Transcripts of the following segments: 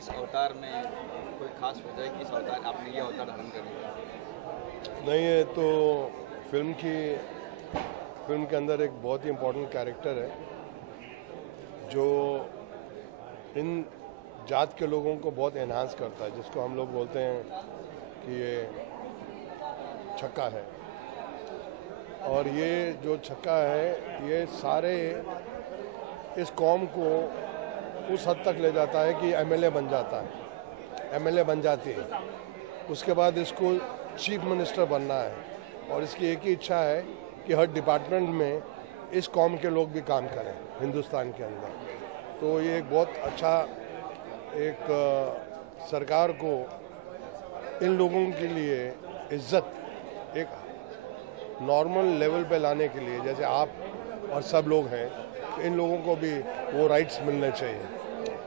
इस अवतार में कोई खास वजह है कि इस अवतार आपने ये अवतार धारण कर लिया? नहीं, ये तो फिल्म के अंदर एक बहुत ही इम्पोर्टेंट कैरेक्टर है जो इन जात के लोगों को बहुत एनहांस करता है, जिसको हम लोग बोलते हैं कि ये छक्का है। और ये जो छक्का है ये सारे इस कौम को उस हद तक ले जाता है कि एमएलए बन जाता है, एमएलए बन जाती है। उसके बाद इसको चीफ मिनिस्टर बनना है और इसकी एक ही इच्छा है कि हर डिपार्टमेंट में इस कौम के लोग भी काम करें हिंदुस्तान के अंदर। तो ये एक बहुत अच्छा एक सरकार को इन लोगों के लिए इज्जत एक नॉर्मल लेवल पे लाने के लिए, जैसे आप और सब लोग हैं, तो इन लोगों को भी वो राइट्स मिलने चाहिए।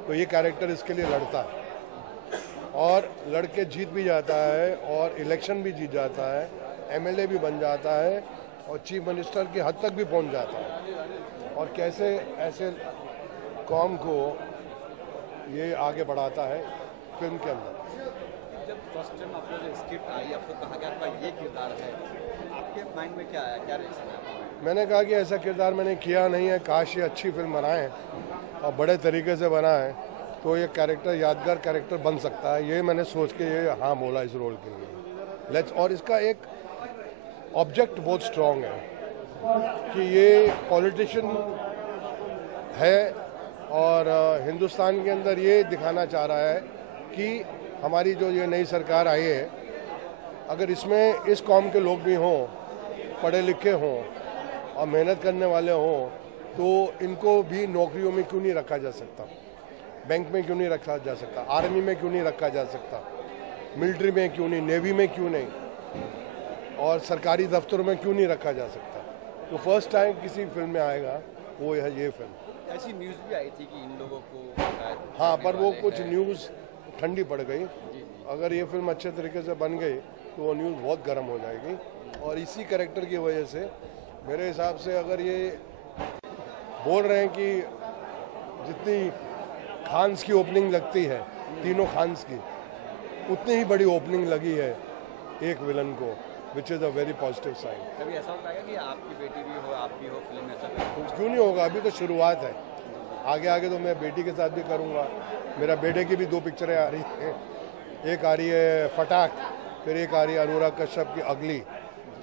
तो ये कैरेक्टर इसके लिए लड़ता है और लड़के जीत भी जाता है और इलेक्शन भी जीत जाता है, एमएलए भी बन जाता है और चीफ मिनिस्टर की हद तक भी पहुंच जाता है। और कैसे ऐसे कौम को ये आगे बढ़ाता है फिल्म के अंदर। जब फर्स्ट टाइम आपको जो स्क्रिप्ट आई, आपको कहा गया आपका ये किरदार है, आपके माइंड में क्या आया, क्या रिएक्शन है? मैंने कहा कि ऐसा किरदार मैंने किया नहीं है, काश ये अच्छी फिल्म बनाएं और बड़े तरीके से बनाएं तो ये कैरेक्टर यादगार कैरेक्टर बन सकता है। ये मैंने सोच के ये हाँ बोला इस रोल के लिए। और इसका एक ऑब्जेक्ट बहुत स्ट्रॉन्ग है कि ये पॉलिटिशियन है और हिंदुस्तान के अंदर ये दिखाना चाह रहा है कि हमारी जो ये नई सरकार आई है, अगर इसमें इस कौम के लोग भी हों, पढ़े लिखे हों और मेहनत करने वाले हों, तो इनको भी नौकरियों में क्यों नहीं रखा जा सकता, बैंक में क्यों नहीं रखा जा सकता, आर्मी में क्यों नहीं रखा जा सकता, मिलिट्री में क्यों नहीं, नेवी में क्यों नहीं, और सरकारी दफ्तरों में क्यों नहीं रखा जा सकता। तो फर्स्ट टाइम किसी फिल्म में आएगा वो है ये फिल्म। ऐसी न्यूज़ भी आई थी कि इन लोगों को हाँ, पर वो कुछ न्यूज़ ठंडी पड़ गई। अगर ये फिल्म अच्छे तरीके से बन गई तो वो न्यूज़ बहुत गर्म हो जाएगी। और इसी कैरेक्टर की वजह से मेरे हिसाब से अगर ये बोल रहे हैं कि जितनी खान्स की ओपनिंग लगती है, तीनों खान्स की, उतनी ही बड़ी ओपनिंग लगी है एक विलन को, which is a very positive sign. कभी ऐसा होता है कि आपकी बेटी भी हो, आप भी हो फिल्म में? ऐसा क्यों नहीं होगा, अभी तो शुरुआत है। आगे आगे तो मैं बेटी के साथ भी करूँगा। मेरा बेटे की भी 2 पिक्चरें आ रही हैं। एक आ रही है फटाक, फिर एक आ रही है अनुराग कश्यप की अगली,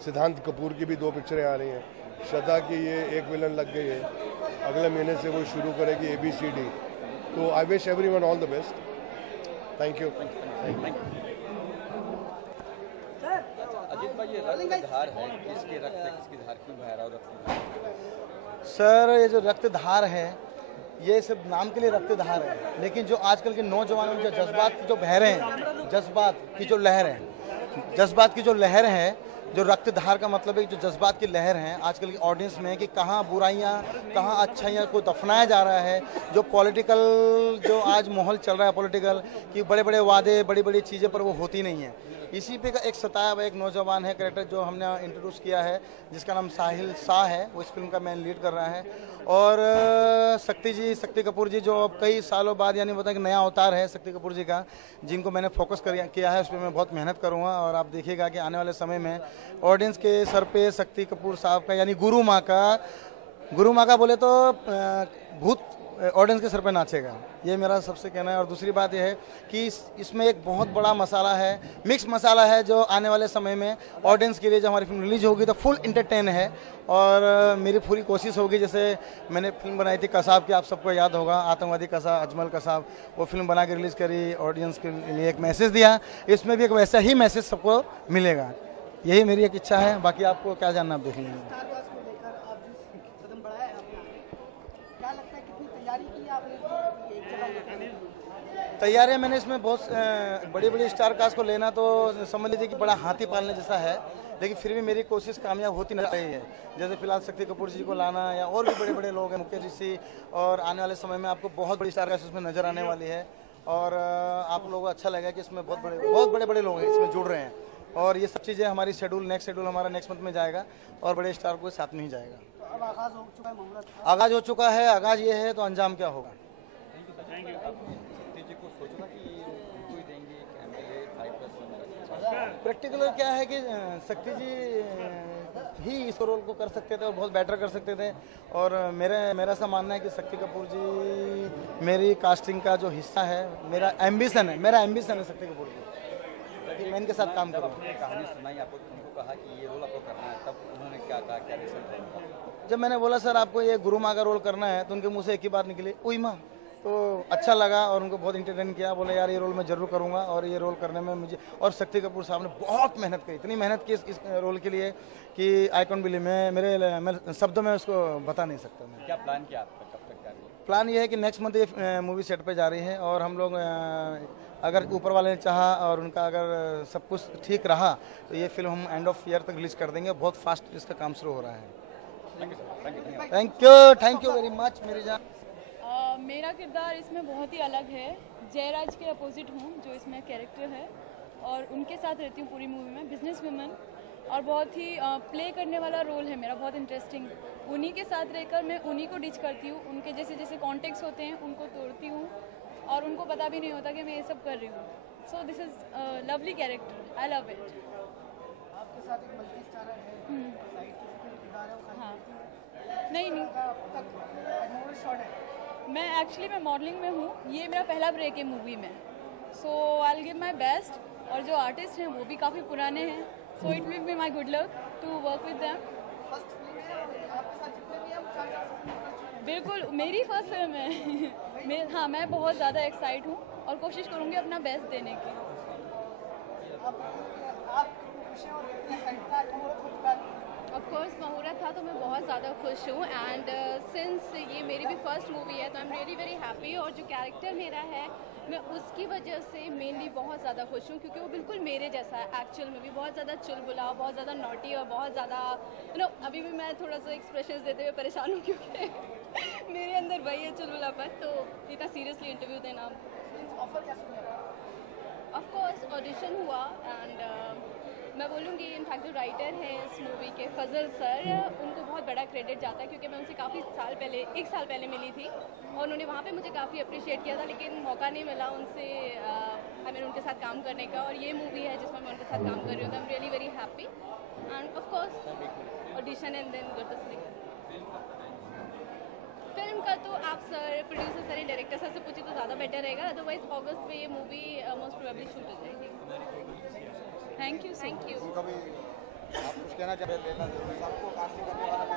सिद्धांत कपूर की भी 2 पिक्चरें आ रही हैं। श्रद्धा की ये एक विलन लग गई है, अगले महीने से वो शुरू करेगी ABCD। तो I wish everyone all the best. Thank you. Ajit भाई, ये रक्त धार है, किसकी रक्त है, किसकी धार, क्यों बह रहा है रक्त? सर, ये जो रक्तधार है ये सिर्फ नाम के लिए रक्तधार है, लेकिन जो आजकल के नौजवानों में जो जज्बात की जो बहरें हैं, जज्बात की जो लहर है, जज्बात की जो लहर है, जो रक्तधार का मतलब है जो जज्बात की लहर है आजकल की ऑडियंस में, कि कहाँ बुराइयाँ कहाँ अच्छाइयाँ को दफनाया जा रहा है। जो पॉलिटिकल जो आज माहौल चल रहा है पॉलिटिकल, कि बड़े बड़े वादे, बड़ी बड़ी चीज़ें पर वो होती नहीं है। इसी पे का एक सताया हुआ एक नौजवान है कैरेक्टर जो हमने इंट्रोड्यूस किया है, जिसका नाम साहिल शाह है, वो इस फिल्म का मैन लीड कर रहा है। और शक्ति कपूर जी जो अब कई सालों बाद, यानी बताएं कि नया अवतार है शक्ति कपूर जी का, जिनको मैंने फोकस किया है, उस पर मैं बहुत मेहनत करूँगा। और आप देखिएगा कि आने वाले समय में ऑडियंस के सर पे शक्ति कपूर साहब का, यानी गुरु माँ का बोले तो भूत ऑडियंस के सर पे नाचेगा, ये मेरा सबसे कहना है। और दूसरी बात यह है कि इसमें एक बहुत बड़ा मसाला है, मिक्स मसाला है, जो आने वाले समय में ऑडियंस के लिए जब हमारी फिल्म रिलीज होगी तो फुल इंटरटेन है। और मेरी पूरी कोशिश होगी, जैसे मैंने फिल्म बनाई थी कसाब की, आप सबको याद होगा, आतंकवादी कसाब, अजमल कसाब, वो फिल्म बना के रिलीज़ करी, ऑडियंस के लिए एक मैसेज दिया। इसमें भी एक वैसा ही मैसेज सबको मिलेगा, यही मेरी एक इच्छा है। बाकी आपको क्या जानना, आप देख लीजिए। तैयारियां मैंने इसमें बहुत बड़ी बड़ी स्टार कास्ट को लेना तो समझ लीजिए कि बड़ा हाथी पालने जैसा है, लेकिन फिर भी मेरी कोशिश कामयाब होती नजर रही है। जैसे फिलहाल शक्ति कपूर जी को लाना, या और भी बड़े बड़े लोग हैं, मुकेश ऋषि, और आने वाले समय में आपको बहुत बड़ी स्टार कास्ट इसमें नजर आने वाली है। और आप लोगों को अच्छा लगेगा कि इसमें बहुत बड़े लोग हैं इसमें जुड़ रहे हैं। और ये सब चीज़ें हमारी नेक्स्ट शेड्यूल हमारा नेक्स्ट मंथ में जाएगा और बड़े स्टार को साथ में ही जाएगा। अब आगाज हो चुका है मुहूर्त, आगाज हो चुका है, आगाज ये है तो अंजाम क्या होगा। जी को सोचना कि प्रैक्टिकल क्या है कि शक्ति जी ही इस रोल को कर सकते थे और बहुत बेटर कर सकते थे। और मेरा ऐसा मानना है कि शक्ति कपूर जी मेरी कास्टिंग का जो हिस्सा है, मेरा एम्बिशन है शक्ति कपूर जी, मैं इनके साथ काम करूँ। कहानी सुनाई आपको, उनको कहा कि ये रोल आपको करना है, तब उन्होंने क्या कहा, क्या रिजल्ट रहा? जब मैंने बोला सर आपको ये गुरु माँ का रोल करना है, तो उनके मुंह से एक ही बात निकली, उई माँ। तो अच्छा लगा और उनको बहुत इंटरटेन किया। बोले यार ये रोल मैं जरूर करूंगा, और ये रोल करने में मुझे, और शक्ति कपूर साहब ने बहुत मेहनत की, इतनी मेहनत की इस रोल के लिए कि आई कॉन्ट बिलीव, मैं शब्दों में उसको बता नहीं सकता। मैं क्या प्लान किया आपका, कब तक कर रही है? प्लान ये है कि नेक्स्ट मंथ ये मूवी सेट पे जा रही है, और हम लोग अगर ऊपर वाले ने चाहा और उनका अगर सब कुछ ठीक रहा तो ये फिल्म हम एंड ऑफ ईयर तक रिलीज कर देंगे। बहुत फास्ट इसका काम शुरू हो रहा है। थैंक यू वेरी मच मेरी जान। मेरा किरदार इसमें बहुत ही अलग है। जयराज के अपोजिट हूँ जो इसमें कैरेक्टर है, और उनके साथ रहती हूँ पूरी मूवी में, बिजनेस वुमन, और बहुत ही प्ले करने वाला रोल है मेरा, बहुत इंटरेस्टिंग। उन्हीं के साथ रहकर मैं उन्हीं को डिच करती हूँ, उनके जैसे जैसे कॉन्टेक्ट्स होते हैं उनको तोड़ती हूँ, और उनको पता भी नहीं होता कि मैं ये सब कर रही हूँ। So this is lovely character, I love it. आपके साथ एक मल्टी स्टारर है, हाँ, नहीं मैं एक्चुअली मॉडलिंग में हूँ, ये मेरा पहला ब्रेक है मूवी में। So I will give my best, और जो आर्टिस्ट हैं वो भी काफ़ी पुराने हैं, so it will be my good luck to work with them. बिल्कुल मेरी फर्स्ट फिल्म है। हाँ, मैं बहुत ज़्यादा एक्साइट हूँ और कोशिश करूँगी अपना बेस्ट देने की। ऑफ कोर्स मुहूर्त था तो मैं बहुत ज़्यादा खुश हूँ, एंड सिंस ये मेरी भी फर्स्ट मूवी है तो I am really very happy. और जो कैरेक्टर मेरा है मैं उसकी वजह से मेनली बहुत ज़्यादा खुश हूँ, क्योंकि वो बिल्कुल मेरे जैसा है एक्चुअल में भी, बहुत ज़्यादा चुलबुला, बहुत ज़्यादा नॉटी, और बहुत ज़्यादा अभी भी मैं थोड़ा सा एक्सप्रेशंस देते हुए परेशान हूँ क्योंकि मेरे अंदर वही है चुलबुलापन। तो इतना सीरियसली इंटरव्यू देना। ऑफ कोर्स ऑडिशन हुआ, एंड मैं बोलूँगी इनफैक्ट जो राइटर हैं इस मूवी के फजल सर, उनको बहुत बड़ा क्रेडिट जाता है, क्योंकि मैं उनसे काफ़ी साल पहले, 1 साल पहले मिली थी, और उन्होंने वहाँ पे मुझे काफ़ी अप्रिशिएट किया था, लेकिन मौका नहीं मिला उनसे उनके साथ काम करने का। और ये मूवी है जिसमें मैं उनके साथ काम कर रही हूँ, तो I am really very happy, and of course audition and then got the selection. Film का तो आप sir, producer sir, director sir से पूछे तो ज़्यादा बेटर रहेगा, अदरवाइज अगस्त में ये मूवी मोस्ट प्रोबेबली शूट हो जाएगी। Thank you. उनका भी आप कुछ कहना चाहते हैं? सबको कास्टिंग करने वाला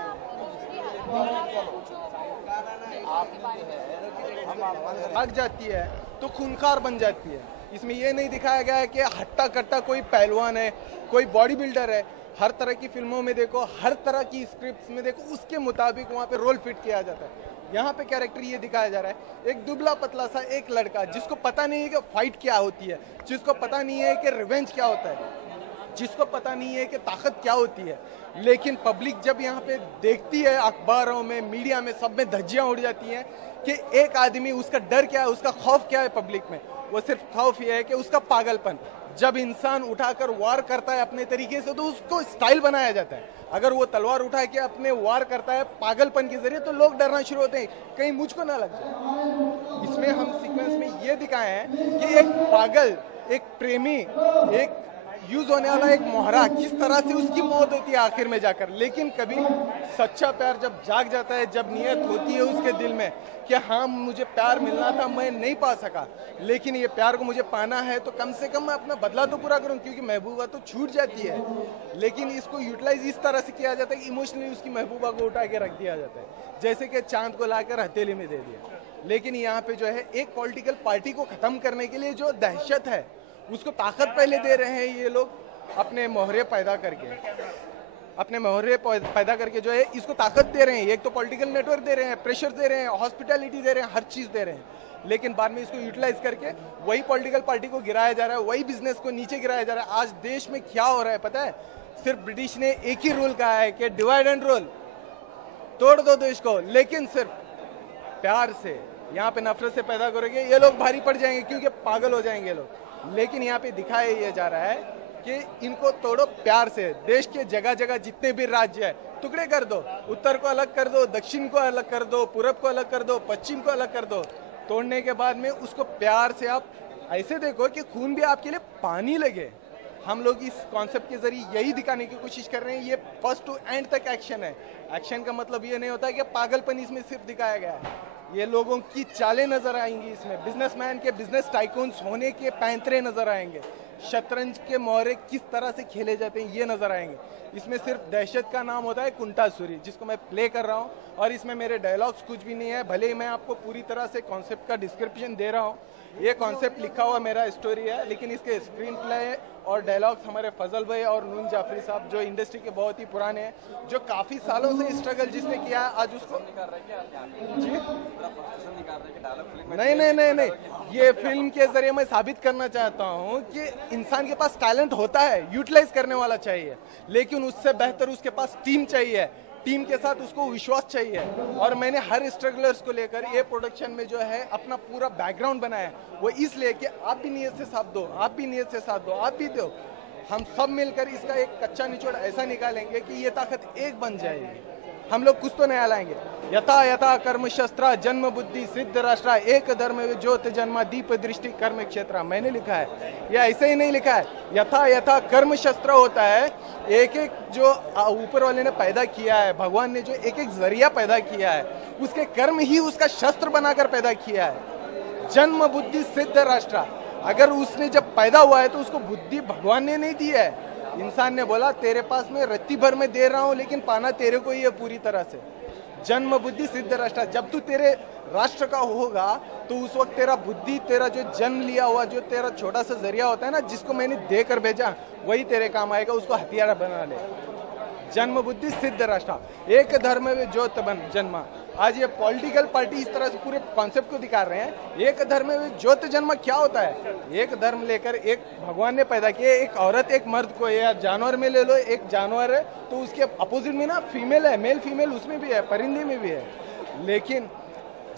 भाग जाती है तो खूंखार बन जाती है। इसमें ये नहीं दिखाया गया है कि हट्टा कट्टा कोई पहलवान है, कोई बॉडी बिल्डर है। हर तरह की फिल्मों में देखो, हर तरह की स्क्रिप्ट्स में देखो, उसके मुताबिक वहाँ पे रोल फिट किया जाता है। यहाँ पे कैरेक्टर ये दिखाया जा रहा है, एक दुबला पतला सा एक लड़का जिसको पता नहीं है कि फाइट क्या होती है, जिसको पता नहीं है कि रिवेंज क्या होता है, जिसको पता नहीं है कि ताकत क्या होती है। लेकिन पब्लिक जब यहाँ पे देखती है, अखबारों में, मीडिया में, सब में धज्जियाँ उड़ जाती हैं कि एक आदमी, उसका डर क्या है, उसका खौफ क्या है पब्लिक में। वो सिर्फ खौफ ये है कि उसका पागलपन। जब इंसान उठाकर वार करता है अपने तरीके से तो उसको स्टाइल बनाया जाता है। अगर वो तलवार उठा के अपने वार करता है पागलपन के जरिए तो लोग डरना शुरू होते हैं, कहीं मुझको ना लग जाए। इसमें हम सीक्वेंस में ये दिखाए हैं कि एक पागल, एक प्रेमी, एक यूज होने वाला एक मोहरा, किस तरह से उसकी मौत होती है आखिर में जाकर। लेकिन कभी सच्चा प्यार जब जाग जाता है, जब नियत होती है उसके दिल में कि हाँ मुझे प्यार मिलना था, मैं नहीं पा सका, लेकिन ये प्यार को मुझे पाना है तो कम से कम मैं अपना बदला तो पूरा करूं, क्योंकि महबूबा तो छूट जाती है। लेकिन इसको यूटिलाइज इस तरह से किया जाता है कि इमोशनली उसकी महबूबा को उठा के रख दिया जाता है, जैसे कि चांद को लाकर हथेली में दे दिया। लेकिन यहाँ पे जो है एक पॉलिटिकल पार्टी को खत्म करने के लिए जो दहशत है उसको ताकत पहले दे रहे हैं ये लोग, अपने मोहरे पैदा करके, अपने मोहरे पैदा करके जो है इसको ताकत दे रहे हैं। एक तो पॉलिटिकल नेटवर्क दे रहे हैं, प्रेशर दे रहे हैं, हॉस्पिटैलिटी दे रहे हैं, हर चीज दे रहे हैं। लेकिन बाद में इसको यूटिलाइज करके वही पॉलिटिकल पार्टी को गिराया जा रहा है, वही बिजनेस को नीचे गिराया जा रहा है। आज देश में क्या हो रहा है पता है? सिर्फ ब्रिटिश ने एक ही रूल कहा है कि डिवाइड एंड रूल, तोड़ दो देश को, लेकिन सिर्फ प्यार से। यहाँ पे नफरत से पैदा करोगे ये लोग भारी पड़ जाएंगे, क्योंकि पागल हो जाएंगे लोग। लेकिन यहाँ पे दिखाया ये जा रहा है कि इनको तोड़ो प्यार से। देश के जगह जगह जितने भी राज्य है टुकड़े कर दो, उत्तर को अलग कर दो, दक्षिण को अलग कर दो, पूरब को अलग कर दो, पश्चिम को अलग कर दो। तोड़ने के बाद में उसको प्यार से आप ऐसे देखो कि खून भी आपके लिए पानी लगे, हम लोग इस कॉन्सेप्ट के जरिए यही दिखाने की कोशिश कर रहे हैं, ये फर्स्ट टू एंड तक एक्शन है। एक्शन का मतलब ये नहीं होता है कि पागलपन इसमें सिर्फ दिखाया गया है, ये लोगों की चालें नजर आएंगी इसमें, बिजनेसमैन के बिजनेस टाइकून्स होने के पैंतरे नजर आएंगे, शतरंज के मोहरे किस तरह से खेले जाते हैं ये नजर आएंगे। इसमें सिर्फ दहशत का नाम होता है कुंटासुरी, जिसको मैं प्ले कर रहा हूँ, और इसमें मेरे डायलॉग्स कुछ भी नहीं है। भले ही मैं आपको पूरी तरह से कॉन्सेप्ट का डिस्क्रिप्शन दे रहा हूँ, ये कॉन्सेप्ट लिखा हुआ मेरा स्टोरी है, लेकिन इसके स्क्रीन प्ले और डायलॉग्स हमारे फजल भाई और नून जाफरी साहब, जो इंडस्ट्री के बहुत ही पुराने हैं, जो काफी सालों से स्ट्रगल जिसने किया है, आज उसको जी नहीं, ये फिल्म के जरिए मैं साबित करना चाहता हूँ कि इंसान के पास टैलेंट होता है, यूटिलाइज करने वाला चाहिए, लेकिन उससे बेहतर उसके पास टीम चाहिए, टीम के साथ उसको विश्वास चाहिए। और मैंने हर स्ट्रगलर्स को लेकर ये प्रोडक्शन में जो है अपना पूरा बैकग्राउंड बनाया है, वो इसलिए कि आप भी नियत से साथ दो, आप भी नियत से साथ दो, आप भी दो, हम सब मिलकर इसका एक कच्चा निचोड़ ऐसा निकालेंगे कि ये ताकत एक बन जाएगी। हम लोग कुछ तो नया लाएंगे। यथा यथा कर्म शस्त्र जन्म बुद्धि सिद्ध राष्ट्र एक धर्म ज्योत जन्मा दीप दृष्टि कर्म क्षेत्र, मैंने लिखा है, ये ऐसे ही नहीं लिखा है। यथा यथा कर्म शस्त्र होता है, एक एक जो ऊपर वाले ने पैदा किया है, भगवान ने जो एक एक जरिया पैदा किया है, उसके कर्म ही उसका शस्त्र बनाकर पैदा किया है। जन्म बुद्धि सिद्ध राष्ट्र, अगर उसने जब पैदा हुआ है तो उसको बुद्धि भगवान ने नहीं दी है, इंसान ने बोला तेरे पास में रत्ती भर में दे रहा हूं, लेकिन पाना तेरे को ही है पूरी तरह से। जन्म बुद्धि सिद्ध राष्ट्र, जब तू तेरे राष्ट्र का होगा तो उस वक्त तेरा बुद्धि, तेरा जो जन्म लिया हुआ जो तेरा छोटा सा जरिया होता है ना, जिसको मैंने देकर भेजा, वही तेरे काम आएगा, उसको हथियार बना ले। जन्म बुद्धि सिद्ध राष्ट्र, एक धर्म में ज्योत बन जन्मा। आज ये पॉलिटिकल पार्टी इस तरह से पूरे कॉन्सेप्ट को दिखा रहे हैं। एक धर्म में ज्योत जन्म क्या होता है? एक धर्म लेकर एक भगवान ने पैदा किया, एक औरत एक मर्द को, या जानवर में ले लो, एक जानवर है तो उसके अपोजिट में ना फीमेल है, मेल फीमेल उसमें भी है, परिंदे में भी है। लेकिन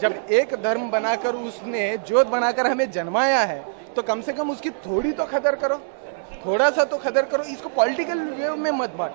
जब एक धर्म बनाकर उसने ज्योत बनाकर हमें जन्माया है, तो कम से कम उसकी थोड़ी तो कदर करो, थोड़ा सा तो कदर करो। इसको पॉलिटिकल वे में मत बांट।